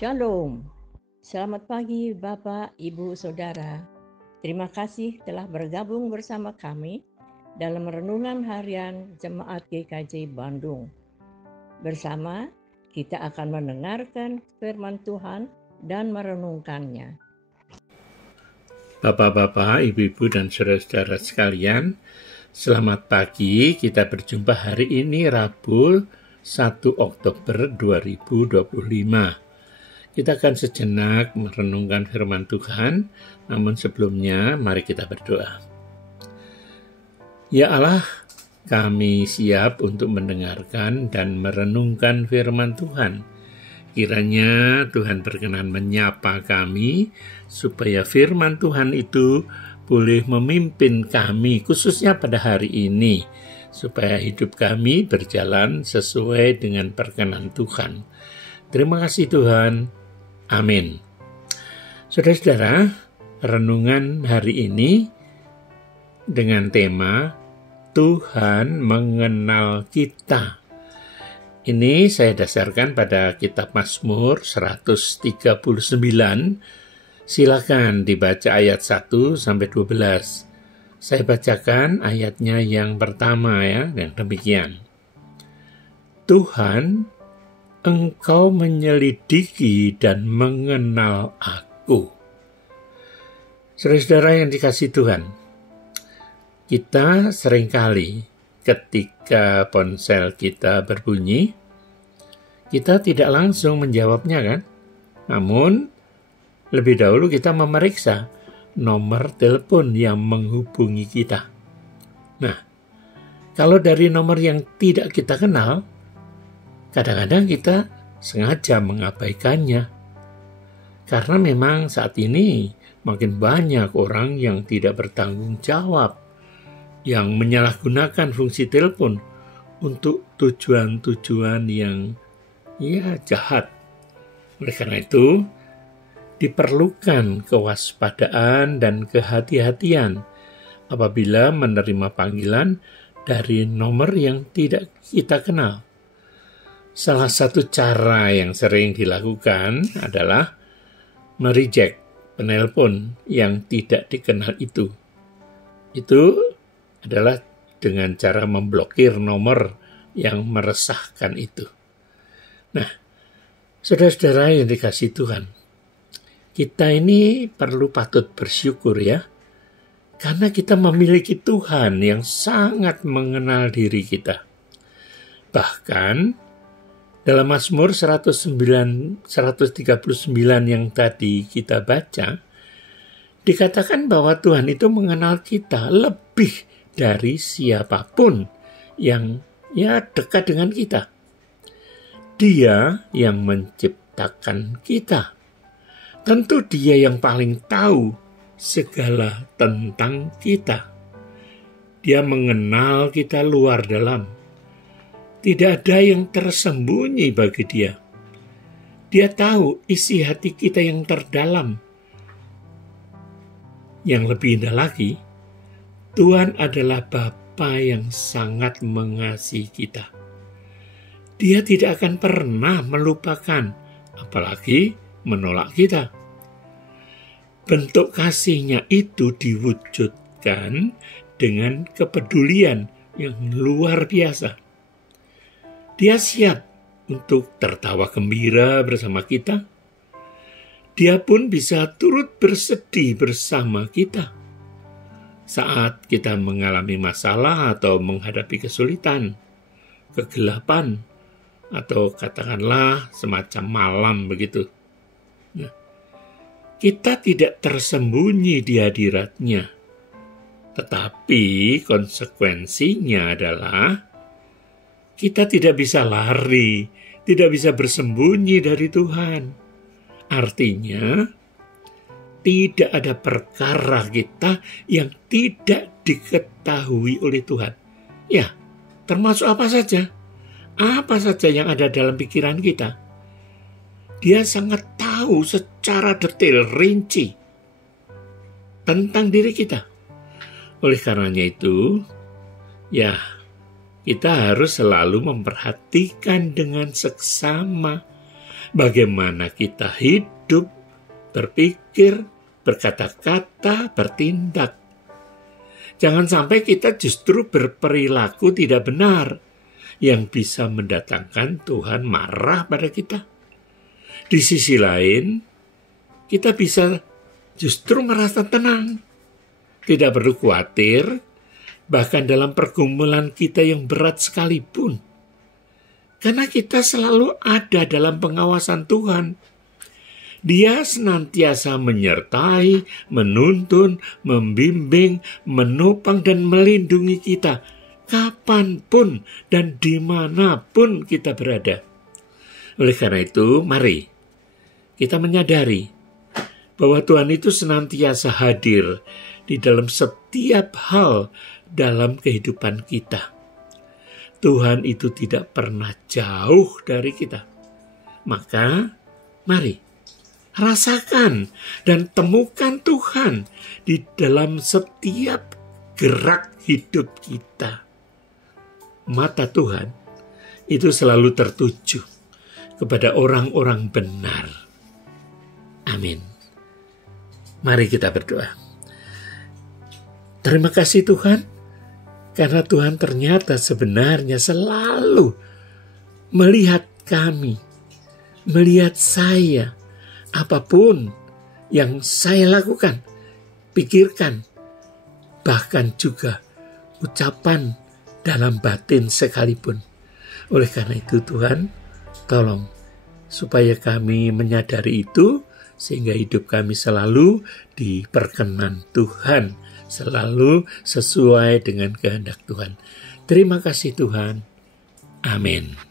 Shalom. Selamat pagi Bapak, Ibu, Saudara. Terima kasih telah bergabung bersama kami dalam renungan harian Jemaat GKJ Bandung. Bersama kita akan mendengarkan firman Tuhan dan merenungkannya. Bapak-bapak, ibu-ibu, dan saudara-saudara sekalian, selamat pagi. Kita berjumpa hari ini Rabu 1 Oktober 2025. Kita akan sejenak merenungkan firman Tuhan, namun sebelumnya mari kita berdoa. Ya Allah, kami siap untuk mendengarkan dan merenungkan firman Tuhan. Kiranya Tuhan berkenan menyapa kami, supaya firman Tuhan itu boleh memimpin kami, khususnya pada hari ini, supaya hidup kami berjalan sesuai dengan perkenan Tuhan. Terima kasih Tuhan. Amin. Saudara-saudara, renungan hari ini dengan tema Tuhan mengenal kita. Ini saya dasarkan pada kitab Mazmur 139. Silakan dibaca ayat 1 sampai 12. Saya bacakan ayatnya yang pertama ya, yang demikian. Tuhan, Engkau menyelidiki dan mengenal aku. Saudara-saudara yang dikasihi Tuhan, kita seringkali ketika ponsel kita berbunyi, kita tidak langsung menjawabnya kan? Namun, lebih dahulu kita memeriksa nomor telepon yang menghubungi kita. Nah, kalau dari nomor yang tidak kita kenal, kadang-kadang kita sengaja mengabaikannya. Karena memang saat ini makin banyak orang yang tidak bertanggung jawab, yang menyalahgunakan fungsi telepon untuk tujuan-tujuan yang jahat. Oleh karena itu, diperlukan kewaspadaan dan kehati-hatian apabila menerima panggilan dari nomor yang tidak kita kenal. Salah satu cara yang sering dilakukan adalah mereject penelpon yang tidak dikenal itu. Itu adalah dengan cara memblokir nomor yang meresahkan itu. Nah, saudara-saudara yang dikasihi Tuhan, kita ini perlu patut bersyukur ya, karena kita memiliki Tuhan yang sangat mengenal diri kita. Bahkan, dalam Mazmur 139 yang tadi kita baca, dikatakan bahwa Tuhan itu mengenal kita lebih dari siapapun yang dekat dengan kita. Dia yang menciptakan kita. Tentu Dia yang paling tahu segala tentang kita. Dia mengenal kita luar dalam. Tidak ada yang tersembunyi bagi Dia. Dia tahu isi hati kita yang terdalam. Yang lebih indah lagi, Tuhan adalah Bapa yang sangat mengasihi kita. Dia tidak akan pernah melupakan, apalagi menolak kita. Bentuk kasih-Nya itu diwujudkan dengan kepedulian yang luar biasa. Dia siap untuk tertawa gembira bersama kita. Dia pun bisa turut bersedih bersama kita saat kita mengalami masalah atau menghadapi kesulitan, kegelapan, atau katakanlah semacam malam begitu. Nah, kita tidak tersembunyi di hadirat-Nya, tetapi konsekuensinya adalah kita tidak bisa lari, tidak bisa bersembunyi dari Tuhan. Artinya, tidak ada perkara kita yang tidak diketahui oleh Tuhan. Ya, termasuk apa saja. Apa saja yang ada dalam pikiran kita. Dia sangat tahu secara detail, rinci tentang diri kita. Oleh karenanya itu, kita harus selalu memperhatikan dengan seksama bagaimana kita hidup, berpikir, berkata-kata, bertindak. Jangan sampai kita justru berperilaku tidak benar yang bisa mendatangkan Tuhan marah pada kita. Di sisi lain, kita bisa justru merasa tenang, tidak perlu khawatir, bahkan dalam pergumulan kita yang berat sekalipun. Karena kita selalu ada dalam pengawasan Tuhan. Dia senantiasa menyertai, menuntun, membimbing, menopang, dan melindungi kita kapanpun dan dimanapun kita berada. Oleh karena itu, mari kita menyadari bahwa Tuhan itu senantiasa hadir di dalam setiap hal dalam kehidupan kita. Tuhan itu tidak pernah jauh dari kita. Maka, mari rasakan dan temukan Tuhan di dalam setiap gerak hidup kita. Mata Tuhan itu selalu tertuju kepada orang-orang benar. Amin. Mari kita berdoa. Terima kasih Tuhan, karena Tuhan ternyata sebenarnya selalu melihat kami, melihat saya, apapun yang saya lakukan, pikirkan, bahkan juga ucapan dalam batin sekalipun. Oleh karena itu Tuhan, tolong supaya kami menyadari itu, sehingga hidup kami selalu diperkenan Tuhan, selalu sesuai dengan kehendak Tuhan. Terima kasih Tuhan. Amin.